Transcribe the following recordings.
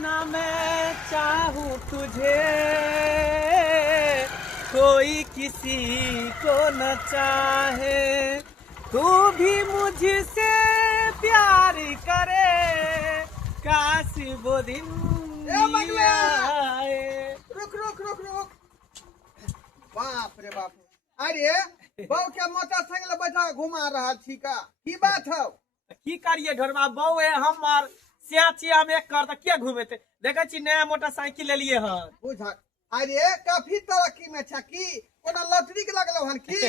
जितना मैं चाहूँ तुझे कोई किसी को न चाहे, तू भी मुझसे प्यार करे, काश वो दिन आए। रुक रुक रुक रुक, बाप रे बाप। अरे बहू के मोटरसाइकिल बैठा घुमा रहा छी का की बात है? की करिए ढोरमा बहू है हमार सियाची हम एक कर क्या घूमे थे देखे छी नया मोटरसाइकिल ले लिए हन। बुझा अरे काफी तरक्की में छ की कोनो लॉटरी के लगलो हन की?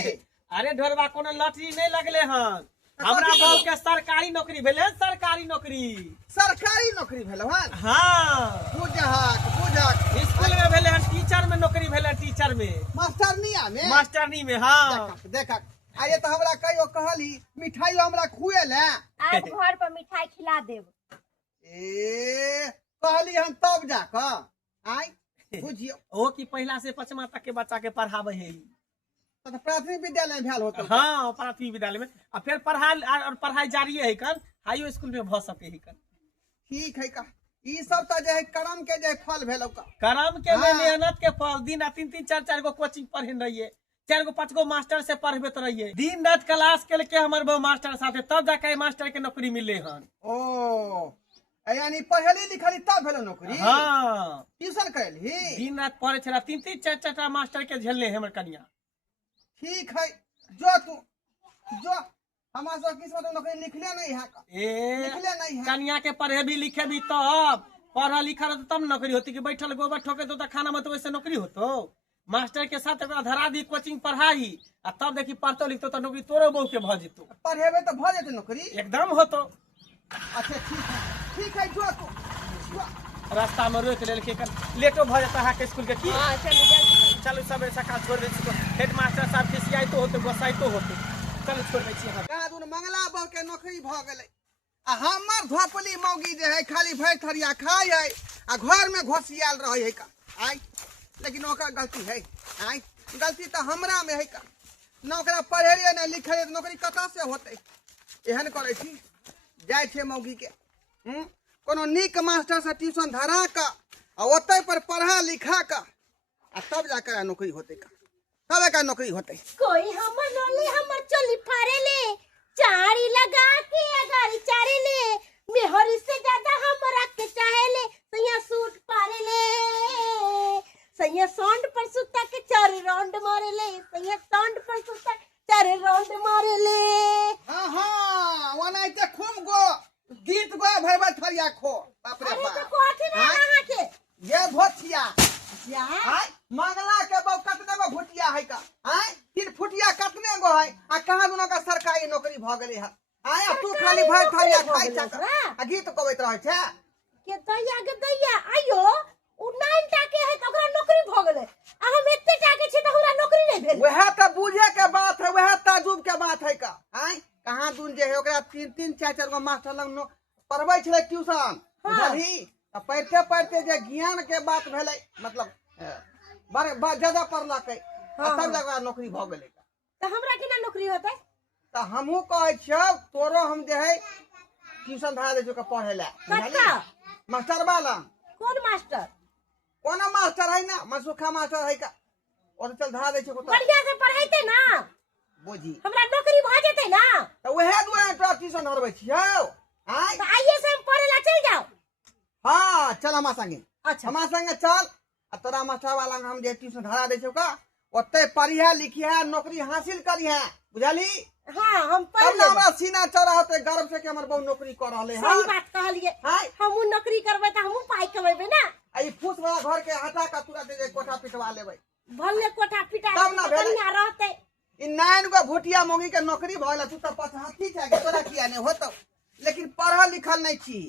अरे ढोरबा कोनो लॉटरी नहीं लगले हन, हमरा बहू के सरकारी नौकरी भेले, सरकारी नौकरी। सरकारी नौकरी भेलो हन? हाँ बुझाक स्कूल में भेले हन, टीचर में नौकरी भेले, टीचर में, मास्टरनिया में, मास्टरनी में। हाँ देखा अरे तो हमरा कहियो कहली मिठाई हमरा खुए ले, आज घर पर मिठाई खिला देब। ए कहली हम तब जाकर आई बुझियो ओ की पहला से पचमा तक के बच्चा के पढ़ावे है। तो प्राथमिक विद्यालय में भेल होतो। हाँ प्राथमिक विद्यालय में, और फिर पढ़ाई जारी है कन, हाईओ स्कूल में भ सके है कन। ठीक है का ई सब तो जे है कर्म के जे फल भेलो का, कर्म के में हाँ। मेहनत के फल। दिन रात 3-3 4-4 गो कोचिंग पढ़े रहिए, 4 गो 5 गो मास्टर से पढ़बे तो रहिए, दिन रात क्लास के लेके हमारे बहु मास्टर साथे, तब जाके मास्टर के नौकरी मिले हन। ओ यानी पढ़ली लिखली तब भेलो नौकरी? हाँ ट्यूशन कैली? दिन रात पढ़े छला, 3-3 4-4 मास्टर के झेलने हमर कन्या। ठीक है जो तू जो हमारा सब किस्मत में नौकरी लिखले नहीं है का? लिखले नहीं है कन्या के पढ़े भी लिखे भी तब पढ़ा लिखा रहता तब नौकरी होती, कि बैठल गोबर ठोके तो खाना में तो वैसे नौकरी होतो। मास्टर के साथ धरा दी, कोचिंग पढ़ाई, आ तब देखी पढ़तो लिखतो तो नौकरी तोरो बहू के भ जेतो। पढ़ेबे तो भ जेते नौकरी एकदम होतो। अच्छा ठीक है जो तू जो। रास्ता में रोक ले के लेटो भ जाता है के स्कूल के की। हाँ चलो जल्दी। चलो सब सका छोड़ दे छी, हेड मास्टर साहब खिसियाई तो होते, गोसाई तो होते, चलो छोड़ दे छी। हां कादुन मंगला बहू के नौकरी भ गेलै, आ हमर धोपली मौगी जे है खाली भैर थरिया खाई है आ घर में घोसियाल रहे है का आई। लेकिन ओकर गलती है आई, गलती तो हमरा में है का। नौकरा पढ़े रे न लिखे रे नौकरी कतऽ से होते? एहन करे छी जाय छे मौगी के कोनो नीक मास्टर से ट्यूशन धरा का आ ओते पर पढ़ा लिखा का, आ तब जाकर नौकरी होते का, तब का नौकरी होते। कोई हमर लोली हमर चोली फाड़े ले, चारी लगा के अगारी चारे ले, मेहरी से ज्यादा हमरा के चाहे ले, सैया सूट पारे ले, सैया सौंड पर सुता के 4 राउंड मारे ले, सैया सौंड पर सुता 4 राउंड मारे ले। हाँ वनाई ते खूब गो गीत गो भरबा थरिया खो बाप रे अरे बाप। तो कोठी में रहा के ये भोटिया या हाय मंगला के बौ कतने गो भोटिया है का हाय 3 फुटिया कतने गो है आ कहां दोनों का सरकारी नौकरी भ गेलै है हाय तू खाली भर थरिया खाई छक आ गीत गबैत रहै छै के दैया के दैया आयो उ 9 टा के है तो ओकरा नौकरी भ गेलै, आ हम एते टा के छी तो हमरा नौकरी नहीं भेल। वह त बुझे के बात है, वह ताजुब के बात है का हाय कहां दून जे है ओकरा 3-3 4-4 गो मास्टर लग पढ़बै छले ट्यूशन बुझली, पढ़ते पढ़ते जे ज्ञान के बात भेलै मतलब बड़े ज्यादा पढ़ला के तब लगा नौकरी भ गेलै तो हमरा केना नौकरी होतै? तो हमहू कहै छियौ तोरो हम जे है ट्यूशन धरा दे के पढ़े ला बुझली। मास्टर वाला कौन मास्टर? कोनो मास्टर है ना, मनसुखा मास्टर है का, और चल धरा दे को बढ़िया से पढ़ाइते ना, बुझी हमरा नौकरी भ जेतै ना। तो वह दुआरे तोरा ट्यूशन धरबै छियौ आय। तो आइए से हम पढ़े ला चल जाओ। हां चल हमारा संगे, अच्छा हमारा संगे चल, आ तोरा मास्टर वाला हम जे ट्यूशन धरा दे का ओते पढ़िया लिखिया नौकरी हासिल करिया बुझली। हां हम पढ़ तब ना लेब। हमरा सीना चढ़ा होते गर्व से कि हमर बहु नौकरी कर रहले है। सही बात कहलिए, हाय हमहू नौकरी करबै त हमहू पाई कमेबै ना। आई फूस वाला घर के हटा का तुरंत जे कोठा पिटवा लेबै भले कोठा पिटा तब ना भेलै। कन्या रहतै। इ 9 गो भोटिया मोंगी के नौकरी भइला तू त पछाती छै के तोरा किया नहीं होतो, लेकिन पढ़ल लिखल नहीं छी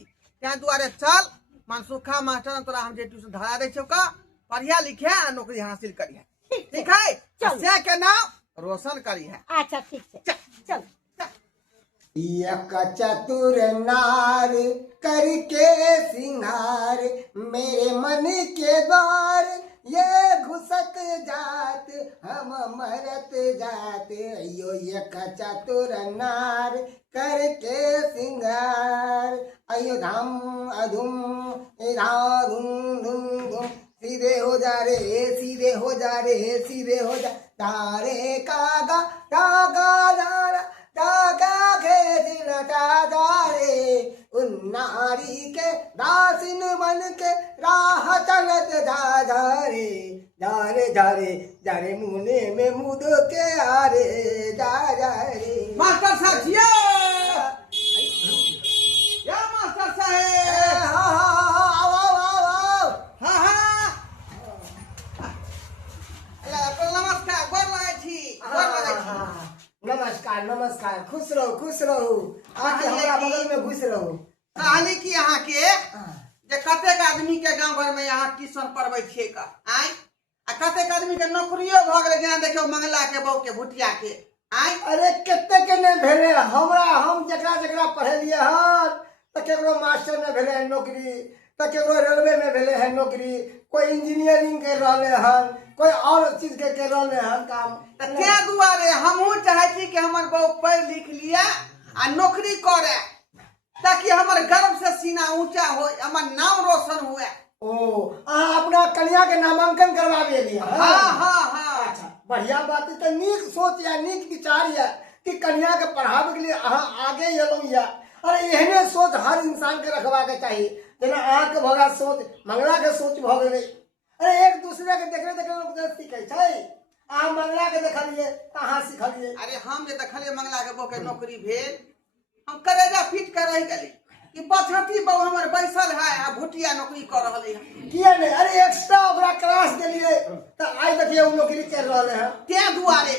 त्या दुआरे चल मनसुखा मास्टर तोरा हम जे ट्यूशन धरा दे छौ का पढ़िया लिखे आ नौकरी हासिल करिया ठीक है। चल। से के नाम रोशन करिया। अच्छा ठीक है चल। एक चतुर नार करके सिंगार मेरे मन के द्वार ये घुस हंसत जात हम मरत जात अयो एक चतुर नार करके सिंगार अयो धाम अधुम धूम धूम धूम सीधे हो जा रे सीधे हो जा रे सीधे हो जा तारे कागा कागा खेत लटा रे उन नारी के दासिन बन के राह चलत जा रे मुने में मुद के आरे जा रे मास्टर साहब जिया या मास्टर साहब हाँ हाँ नमस्कार गोर लागै छी नमस्कार नमस्कार खुश रहो आके हमारा बगल में घुस रहो कहली कि यहाँ के जे कतेक आदमी के गांव घर में यहाँ ट्यूशन पढ़बै छियै का आय आ कतेक आदमी के नौकरियो भ गेलै जेना देखियो मंगला के बहू के भुटिया के आय अरे कते के ने भेले हमरा हम जकरा पढ़ेलिए हन त केकरो मास्टर में भेले है नौकरी त केकरो रेलवे में भेले है नौकरी कोई इंजीनियरिंग कर रहले हन कोई और चीज के कर रहले हन काम ते दुआरे हमहू चाहे छी कि हमर बहू पढ़ लिख लिया आ नौकरी करे ताकि हमर गर्व से सीना ऊंचा हो हमर नाम रोशन हुए ओ अपना कन्या के नामांकन करवावे लिए हाँ अच्छा बढ़िया बात है तो नीक सोच या नीक विचार या कि कन्या के पढ़ावे के लिए आगे एलौ या अरे एहने सोच हर इंसान के रखवा के चाहिए जेना अहाँ के भगा सोच मंगला के सोच भ गेलै अरे एक दूसरे के देखले लोग सीखे छै अहाँ मंगला के देखलिए कहाँ सिखलिए अरे हम जे देखलिए मंगला के बहू के नौकरी भेल हम करेजा फिट कर रह गेली कि पछती बहू हमर बैसल है आ भुटिया नौकरी कर रहले है किया नहीं अरे एक्स्ट्रा ओकरा क्लास देलिए त आई देखिए उ नौकरी कर रहले हैं ते दुआरे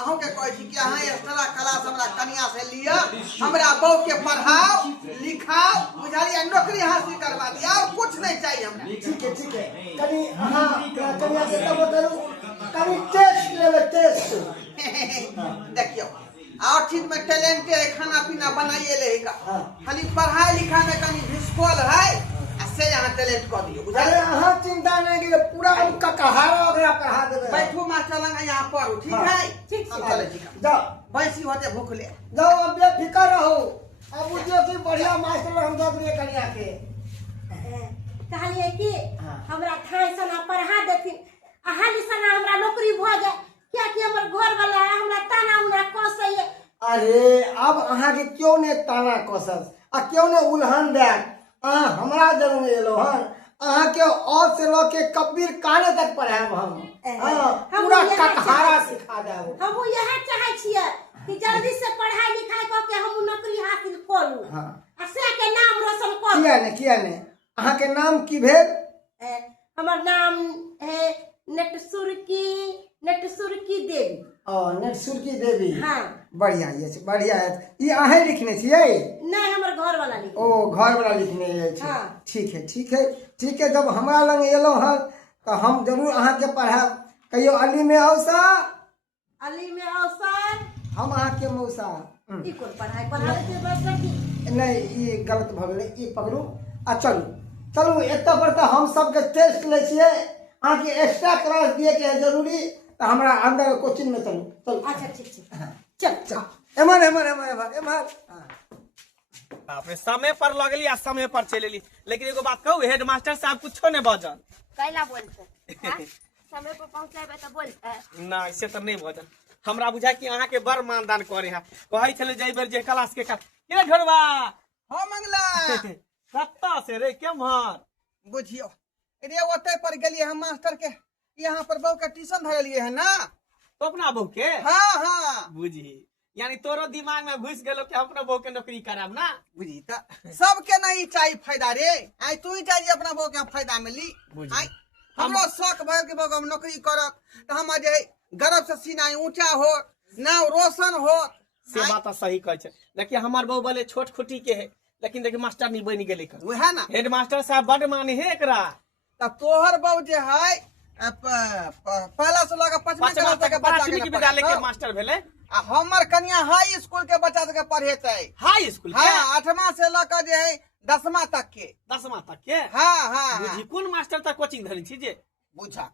अहों के कहै छी कि अहाँ एक्स्ट्रा क्लास हमरा कन्या से लिया हमरा बहू के पढ़ाओ लिखाओ बुझालिए नौकरी हासिल करवा दिया और कुछ नहीं चाहिए हमरा ठीक है कनी अहाँ कन्या से तब करू कनी टेस्ट लेवे टेस्ट देखियो और चीज में टैलेंट है खाना पीना बनाइए लेगा खाली पढ़ाई लिखाई में कहीं भिस्कोल है से यहाँ टैलेंट कर दियो अरे बुझाले अहाँ चिंता नहीं कि पूरा उनका कहारा वगैरह पढ़ा देवे बैठो मास्टर लंगा यहाँ पढ़ो ठीक है ठीक हम छै। चले छी जाओ बैसी होते भूख ले जाओ अब बेफिक्र रहो अब बुझियो कि बढ़िया मास्टर हम दे दिए कन्या के कहलिए कि हाँ। हमरा थाई सना पढ़ा देथिन आ हाली सना हमरा नौकरी भ जाए क्या कि हमर घर वाला हमरा ताना उना कसैए अरे अब अहाँ के क्यों ने ताना कसस आ क्यों ने उल्हन देत अहाँ हमरा जरूर एलो हन अहाँ के और से लो के कबीर काने तक पढ़ाएब हम पूरा ककहारा सिखा देब हमहू यह चाहे छियै कि जल्दी से पढ़ाई लिखाई क के हम नौकरी हासिल करू हाँ। आ से के नाम रोशन करू किया ने अहाँ के नाम की भेल हमर नाम है नटसुरकी देवी नटसुरकी देवी हाँ बढ़िया है ये अहें लिखने छियै नहीं हमर घर वाला लिख ओ घर वाला लिखने छै हाँ। ठीक है जब हमरा लंग एलो हन तो हम जरूर अहाँ के पढ़ाब कहियो अली में अवसर हम अहाँ के मौसा ई कोन पढ़ाई पढ़ावे के बस की नहीं ये गलत भ गेलै ई पकड़ू आ चलू एत पर तो हम सब के टेस्ट ले छियै अहाँ के एक्स्ट्रा क्लास दिए के है जरूरी तो हमरा अंदर कोचिंग में चलू अच्छा ठीक चल एमर बाप रे समय पर लगली आ समय पर चले ली लेकिन एगो बात कहू हेड मास्टर साहब कुछो नहीं बजल कैला बोलते समय पर पहुंचाबे तो बोलते ना ऐसे तो नहीं बजल हमरा बुझा कि अहाँ के बड़ मानदान करे है कहै छले जई बेर जे क्लास के के ढोरबा हाँ मंगला कत्ता से रे केम्हर बुझियो रे ओते पर गेलिए हम मास्टर के यहाँ पर बहू के ट्यूशन धरलिए है ना तो अपना बहू के हाँ बुझी यानी तोरो दिमाग में घुस गेलो कि अपना बहू के नौकरी कराब ना बुझी त सबके नहीं चाहिए फायदा रे आई तू ही चाहिए अपना बहू के फायदा मिली बुझी। आई हमरो शौक भइल कि बहू हम नौकरी करब त हम जे गर्व से सीना ऊंचा हो नाम रोशन हो से बात सही कह छै देखिए हमार बहू बोले छोट खुटी के है लेकिन देखिए मास्टर नहीं बन गेले वह ना हेड मास्टर साहब बड़ माने है एकरा त तोहर बहू जे है पहला से लगा पांचवी क्लास तक के बच्चा प्राथमिक के विद्यालय के पढ़ाई मास्टर भेले आ हमर कन्या हाई स्कूल के बच्चा के पढ़ेते हाई स्कूल के हाँ 8वां से लेकर जे है 10वां तक के 10वां तक के हाँ बुझी कौन मास्टर तक कोचिंग धरन छी जे बुझा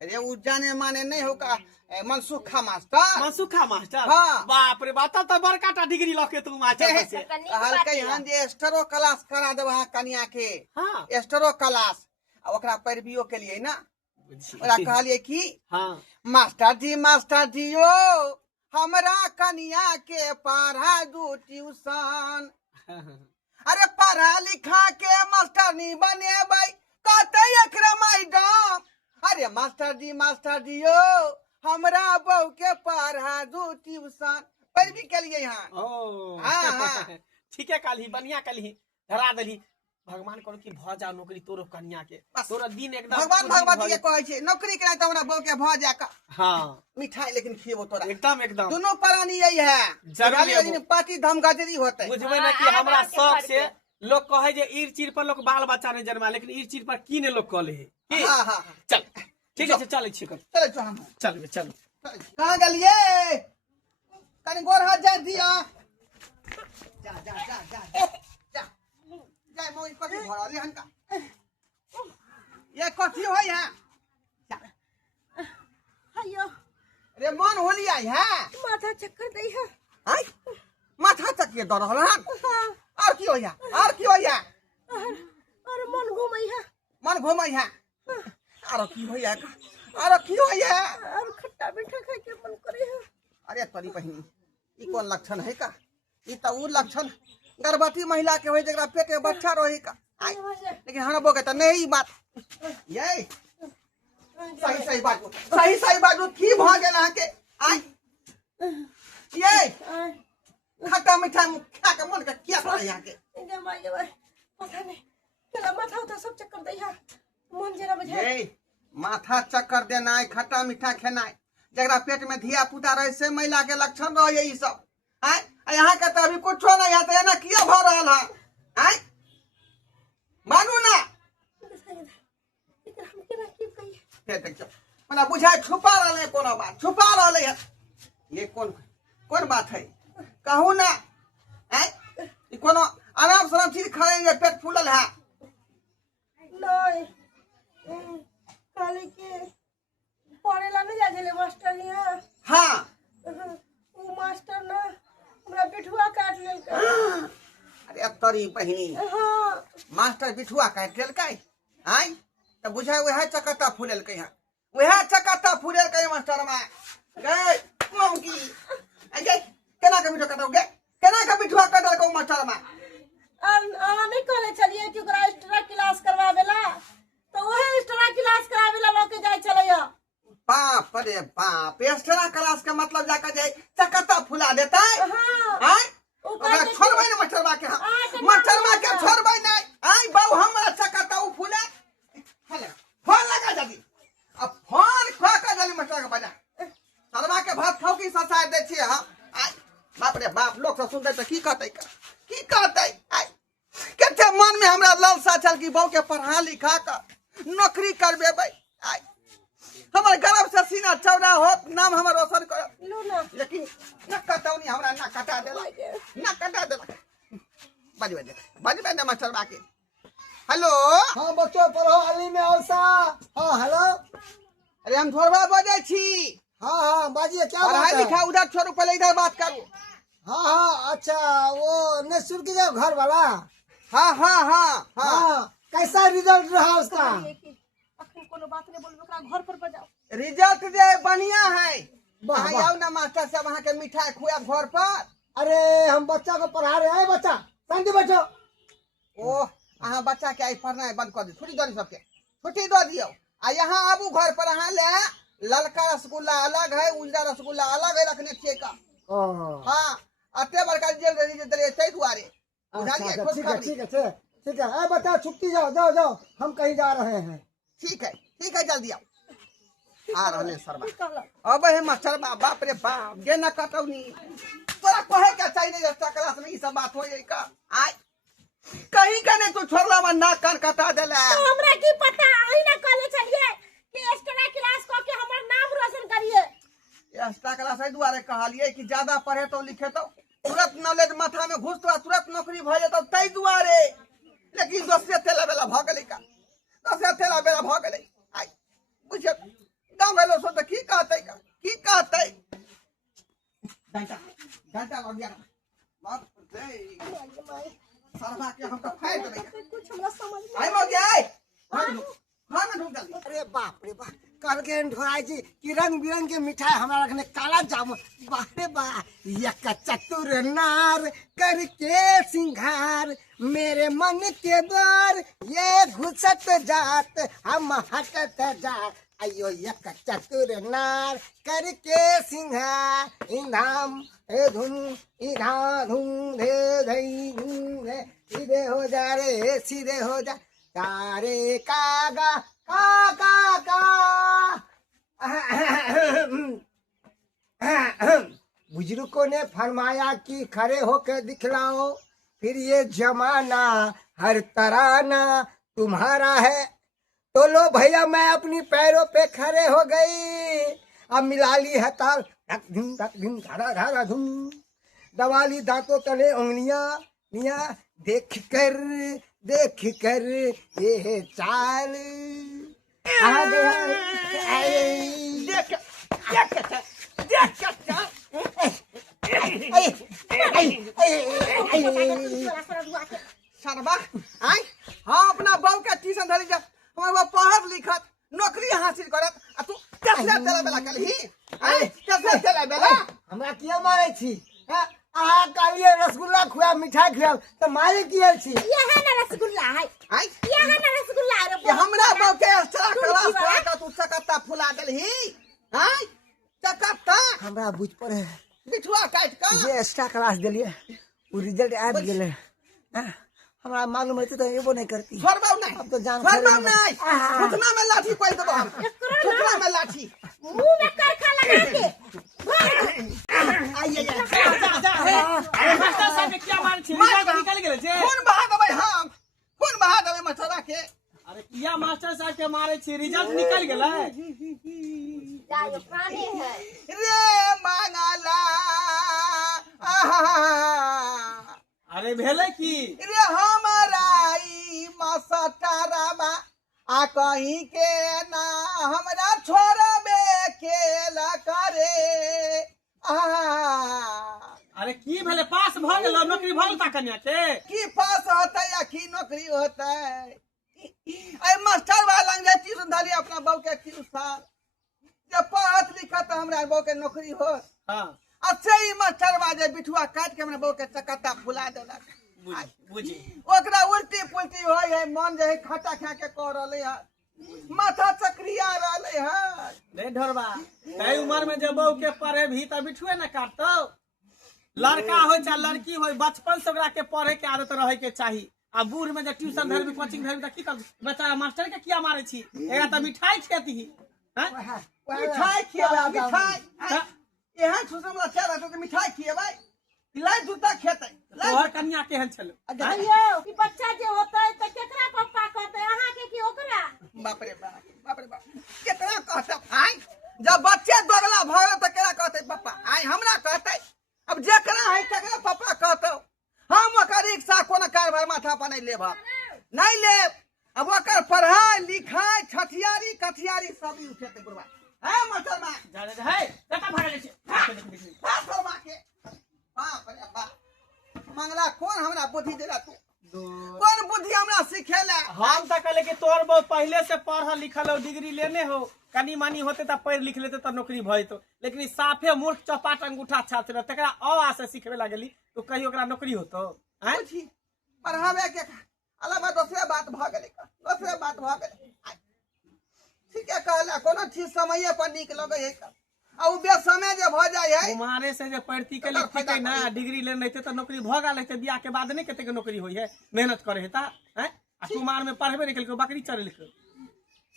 अरे उ जाने माने नहीं होगा मनसुखा मास्टर मनसुखा मास्टर हाँ। बाप रे बात तो बड़का टा डिग्री लके तू मास्टर से कहल के यहाँ जे एक्स्ट्रो क्लास करा देब अहाँ कनिया के हाँ एक्स्ट्रो क्लास आ ओकरा पैरवियो के लिए ना ओकरा कहलिए कि हाँ मास्टर जी यो हमरा कनिया के पढ़ा दू ट्यूशन अरे पढ़ा लिखा के मास्टर नहीं बनेबै कहते एकरा मैडम अरे मास्टर जी यो हमरा बहू के पढ़ा दू ट्यूशन पैरवी के लिए यहाँ ओ हाँ, हाँ। ठीक है कल ही बढ़िया कल ही धरा दली भगवान करो कि भ जा नौकरी तोरो कन्या के बस। तोरा दिन एकदम भगवान भगवती के कहै छै नौकरी करे तो हमरा बहू के भ जा का हाँ मिठाई लेकिन खिएबो तोरा एकदम एकदम दोनों प्राणी यही है जरूर खाली लेबो। ओहि दिन पार्टी धमगजरी होते बुझबे ना कि हमरा शौक से लोग कहे जे ईर चीर पर लोग बाल बच्चा नहीं जन्मा लेकिन ईर चीर पर की ने लोग कहले है की? हाँ हाँ हाँ। चल ठीक है चल छी कर चलो चलो हम चल चल कहाँ गलिए कनी गोर हाथ जा दिया जा जा जा जा जा जा मोई कथी भरले हन का ये कथी होय है अयो रे मन होली आई है माथा चक्कर दई है हाय माथा चकिए दर रहल हन हाँ और की होय है और की होय है और मन घूमई है मन घुमई है और की होय है और की होय है और खट्टा मीठा खाए के मन करे है अरे तोरी बहिनी ई कौन लक्षण है का ई तो उ लक्षण गर्भवती महिला के होय जकरा पेट में बच्चा रही का आय, लेकिन हम बोके तो नहीं ई बात ये सही बात की भ गेल अहाँ के आय ये खट्टा मीठा खा के मन के किया करे यहाँ के पता नहीं चला माथा उठा सब चक्कर दई है मन जरा बुझाए ये माथा चक्कर देना खट्टा मीठा खेना जकरा पेट में धिया पुता रहे से महिला के लक्षण रहे ई सब आय यहाँ के तो अभी कुछो नहीं है तो एना किया भ रहल है आय मानू ना हम केना की कहिए हे देखियो मना बुझाय छुपा रहले कोनो बात छुपा रहले है ये कौन बात है कहू ना आय ई कोनो आराम से चीज खाएंगे पेट फूलल है नहीं काले के पढ़ेला नहीं जा गेले मास्टर यहाँ हाँ वो मास्टर ना हमरा बिठुआ काट लेलकै अरे तोरी बहिनी हाँ मास्टर बिठुआ काट लेलकै आय तो बुझाय वह चकत्ता फूलेलकै है वह चकत्ता फूलेलकै मास्टर में गए मौकी अगे केना के बिठुआ काटौ गे केना के बिठुआ काटलकै मास्टर में और नहीं कहले चलिए कि ओकरा एक्स्ट्रा क्लास करवावेला तो वही एक्स्ट्रा क्लास करावेला लोके जाय चलैया बाप रे बाप एक्स्ट्रा क्लास के मतलब जाकर जाए चकत्ता फुला देता है हाँ आय ओकरा छोड़बै ने मास्टरबा के मास्टरबा के छोड़बै नहीं आय बाऊ हमरा चकत्ता उ फुले हेले फोन लगा जल्दी अब फोन खा के जल्दी मास्टर के बजा सरवा के भात खाओ की ससाय दे छी हम आय बाप रे बाप लोग सब सुनते त की कहतै आय कते मन में हमरा लालसा चल की बहू के पढ़ा लिखा कर नौकरी करबेबै आय हमर गर्व से सीना चौड़ा होत नाम हमर रोशन कर लो ना लेकिन न कटौनी हमरा न कटा देलक बजबे ने मास्टर बाके हेलो हाँ बच्चों पढ़ो अली में औसा। हाँ हेलो। अरे हम थोड़ा बजे छी हाँ हाँ बाजिए क्या बात पढ़ाई है? लिखा उधर छोड़ो पहले इधर बात करो हाँ हाँ अच्छा वो नेसुर की जो घर वाला। हाँ हाँ हाँ हाँ हाँ कैसा रिजल्ट रहा उसका? अखन कोनो बात नहीं बोलबे ओकरा घर पर बजाओ रिजल्ट जे बढ़िया है वाह, वहाँ वाह। आओ ना मास्टर साहब वहाँ के मिठाई खुआब घर पर अरे हम बच्चा को पढ़ा रहे हैं बच्चा शांति बैठो। ओ अहाँ बच्चा के आई पढ़ना बंद कर दी छुट्टी दो सबके छुट्टी दो दियो आ यहाँ आबू घर पर अहाँ ले ललका रसगुल्ला अलग है उजला रसगुल्ला अलग है रखने छिए का हाँ अते बड़का रिजल्ट दिले तै दुआरे बुझालिए खुश ठीक है खबरी ठीक है ठीक है। अरे बच्चा छुट्टी जाओ जाओ जाओ हम कहीं जा रहे हैं। ठीक है जल्दी आओ आ रहले सरबा कहला अब हे मास्टर बाप रे बाप गे न कटौनी तोरा कहे के चाहिए एक्स्ट्रा क्लास में ई सब बात हो जाई का आय कहीं का नहीं तू छोड़ला में नाक कान कटा देला तो हमरा की पता आई ना कॉलेज चलिए कि एक्स्ट्रा क्लास को के हमर नाम रोशन करिए एक्स्ट्रा क्लास है दुआरे कहलिए कि ज्यादा पढ़े तो लिखे तो तुरंत नॉलेज माथा में घुस तो तुरंत नौकरी भ जेतो तै दुआरे लेकिन दोसरे तेला बेला भ गेलै का दोसरे तेला बेला भ गेलै आय बुझे कहते की कहते डंडा डंडा लग गया बाप रे सरवा के हम तो फाड़ देबे कुछ हमरा समझ में आई मौगी आई हां में ढूंढ डाल अरे बाप रे बाप कल के ढोराई जी कि रंग बिरंग के मिठाई हमारा रखने काला जामुन बाप रे बा एक चतुर नार करके सिंगार मेरे मन के द्वार ये घुसत जात हम हटत जात अयो एक चतुर नार करके सिंगार इंधाम हे धुन इधा धुन धे धई धुन धे सीधे हो जा रे सीधे हो जा तारे कागा का का बुजुर्गों ने फरमाया कि खड़े होकर दिखलाओ फिर ये जमाना हर तराना तुम्हारा है तो लो भैया मैं अपनी पैरों पे खड़े हो गई अब मिला ली है ताल धक धुम धारा धारा धुम दवाली दांतों तले उंगलियां देख कर ये चाल सरवा आई हाँ अपना बहू के ट्यूशन धरी जा हमारे पढ़त लिखत नौकरी हासिल करत आ तू कैसे चला बेला कल ही आई कैसे चला बेला हमरा किया मारे छी आ कालिए रसगुल्ला खुआ मिठाई खुआ तो मारे किया छी ये है ना रसगुल्ला है आई ये है ना रसगुल्ला रे ये हमरा बहू के एक्स्ट्रा क्लास पढ़ा तू चकत्ता फुला देल ही आई चकत्ता हमरा बुझ पड़े बिठुआ काट का जे एक्स्ट्रा क्लास देलिए वो रिजल्ट आ गेले हमरा मालूम है तो एबो नहीं करती फरमाओ नहीं अब तो जान फरमाओ नहीं घुटना में लाठी कोई दबा हम घुटना में लाठी मुंह में करखा लगा के आइए मास्टर साहब के क्या मार छी रिजल्ट निकल गेल छे कौन बहा देबै हम कौन बहा देबै मछरा के अरे किया मास्टर साहब के मारे छी रिजल्ट निकल गेलै जायो प्राणी है रे मंगला अरे भेले की रे हमारा ई मसटारामा आ कहीं के ना हमरा छोड़बे केला करे अरे की भेले पास भ गेल नौकरी भल ता कन्या के की पास होता या की नौकरी होता ऐ मास्टर वाला लंग ट्यूशन धाली अपना बहू के ट्यूशन जब पढ़त लिखत हमरा बहू के नौकरी हो हां अच्छे ही मास्टर बाजे बिठुआ काट के हमरा बहू के चकत्ता फुला देलक बुझी ओकरा उल्टी पुल्टी होय है मन जे है खटा खा के कह रहले है माथा चक्रिया रहले है नहीं ढोरबा तई उम्र में जब बहू के पढ़े भी त बिठुए न काटतो लड़का होय चाहे लड़की होय बचपन से ओकरा के पढ़े के आदत रहे के चाहिए आ बूढ़ में जब ट्यूशन धरबी कोचिंग धरबी त की कर बेचारा मास्टर के किया मारे छी एरा त मिठाई खेती ही हैं मिठाई खिएबा मिठाई एहन सुसमला चाह रहत त मिठाई खिएबै लाई जूता खेतै तोहर कन्या केहन छलो अयो ई बच्चा जे होता है तो केकरा पप्पा कहते हैं अहाँ के की ओकरा बाप रे बाप केतना कहत आई जब बच्चे दोगला भ गेल त केना कहते पापा आई हमरा कहते अब जेकरा है तकरा पापा कहतो हम ओकर रिक्शा कोन कारभार माथा पर नहीं लेब नहीं लेब अब ओकर पढ़ाई लिखाई छठियारी कठियारी सब ही उठेते बुढ़वा है मास्टर मा जाने है कता भागले छी मास्टर मा के बाप रे बाप मंगला कौन हमरा बुद्धि देला तू कौन बुद्धि हमरा सिखेला हम त कहले कि तोर बहुत पहले से पढ़ल लिखल हो डिग्री लेने हो कनी मानी होते त पढ़ लिख लेते त नौकरी भइतो लेकिन ई साफे मूर्ख चपाट अंगूठा छात्र तकरा अ से सिखबे लागली तो कहियो ओकरा नौकरी होतो हैं पूछी पढ़ावे के अलावा दूसरे बात भ गेलै दूसरे बात भ गेलै ठीक है कहला कोनो चीज समय पर निक लगे है आ उ बेसमय जे भ जाय है कुमारे से जे पढ़ती के लिखते ना डिग्री लेने रहते त नौकरी भ गेल रहते बियाह के बाद नहीं कते के नौकरी होई है मेहनत करे है ता हैं आ कुमार में पढ़बे नहीं केलको बकरी चरे लिख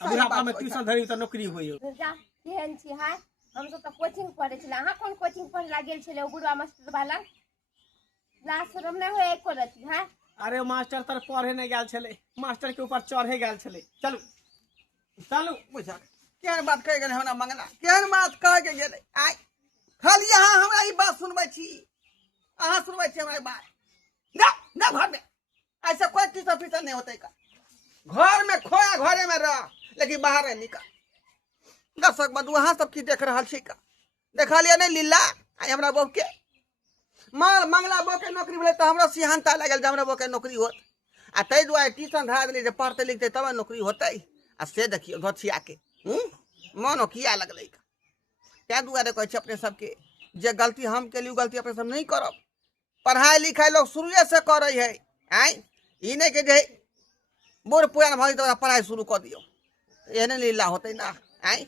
बुढ़ापा में ट्यूशन धरी त नौकरी होई हो जा केहन छी हाय हम सब त कोचिंग पढ़े छले अहाँ कोन कोचिंग पढ़ला गेल छले बुढ़वा मास्टर वाला लाज शरम नहीं होय एको रती हाय अरे मास्टर तर पढ़े नहीं गेल छले मास्टर के ऊपर चढ़े गेल छले चलू चलू बुझा केहन बात कह गेलै हमरा मंगला केहन बात कह के गेलै आई खाली अहाँ हमरा ई बात सुनबै छी अहाँ सुनबै छी हमरा ई बात ना घर में ऐसा कोई चीज ऑफिसर नहीं होते का घर में खोया घरे में रह लेकिन बाहर निकल दर्शक बंधु अहाँ सब की देख रहा छी का देखा लिया नहीं लीला आई हमरा बहू के मार मंगला बहू के नौकरी मिले तो हमरा सिहानता लगल हमरा बहू के नौकरी होत आ तै दुआरे ट्यूशन धरा देली जे पढ़ते लिखते तब नौकरी होतै आ से देखियो घछिया के मनो किया लगलै तै दुआरे कहै छै अपने सबके जे गलती हम केली गलती अपने सब नहीं करब पढ़ाई लिखाई लोग शुरुए से करे है आई ई नहीं के जे बूढ़ पुरान भाई तो पढ़ाई शुरू कर दियो एहने लीला होते ना।